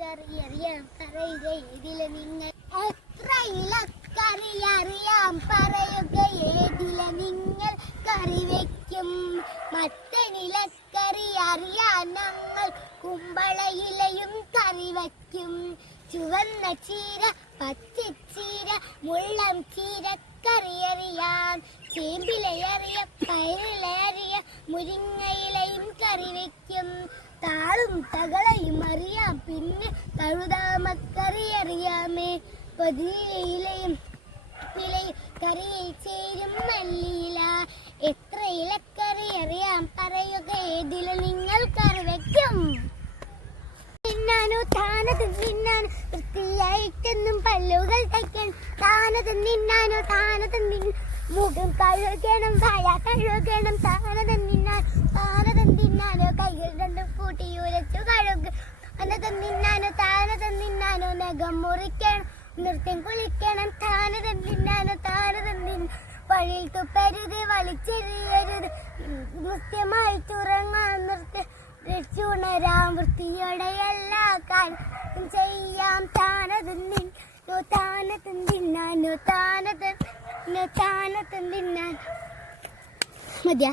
ഇലക്കറിയറിയാം പറയുക ഏതില നിങ്ങൾ എത്ര ഇലക്കറിയറിയാം പറയുക ഏതില നിങ്ങൾ കറി വയ്ക്കും മത്തനിലക്കറി അറിയാൻ ഞങ്ങൾ കുമ്പളയിലയും കറി വയ്ക്കും ചുവന്ന ചീര പച്ചച്ചീര മുള്ളം ചീര കറിയറിയാം ചേമ്പിലയറിയാം പയറിലയറിയാം മുരിങ്ങയിലയും കറി വയ്ക്കും താളും തകളയും അറിയാം പിന്നെ തഴുതാമക്കറി അറിയാമേ പൊതിയിലയും ഇലയും കറിയിൽ ചേരും മല്ലിയില എത്ര ഇലക്കറി അറിയാം പറയുക ഏതില നിങ്ങൾ കറി വയ്ക്കും തിന്നാനോ താനത് തിന്നാനോ വൃത്തിയായിട്ടെന്നും പല്ലുകൾ തയ്ക്കണം താനത് തിന്നാനോ താനത് മുഖം കഴുകണം വായ കഴുകണം താനത് തിന്നാനോ കൈകൾ രണ്ടും കൂട്ടി ഉരച്ചു കഴുകും താനത് തിന്നാനോ നഖം മുറിക്കണം നൃത്തം കുളിക്കണം താനത് തിന്നാനോ വഴിയിൽ തുപ്പരുത് വലിച്ചെറിയരുത് കൃത്യമായി തുറങ്ങാൻ ഉണരാം വൃത്തിയോടെ എല്ലാ കാര്യം ചെയ്യാം താനത് തിന്നാനോ മതിയാ.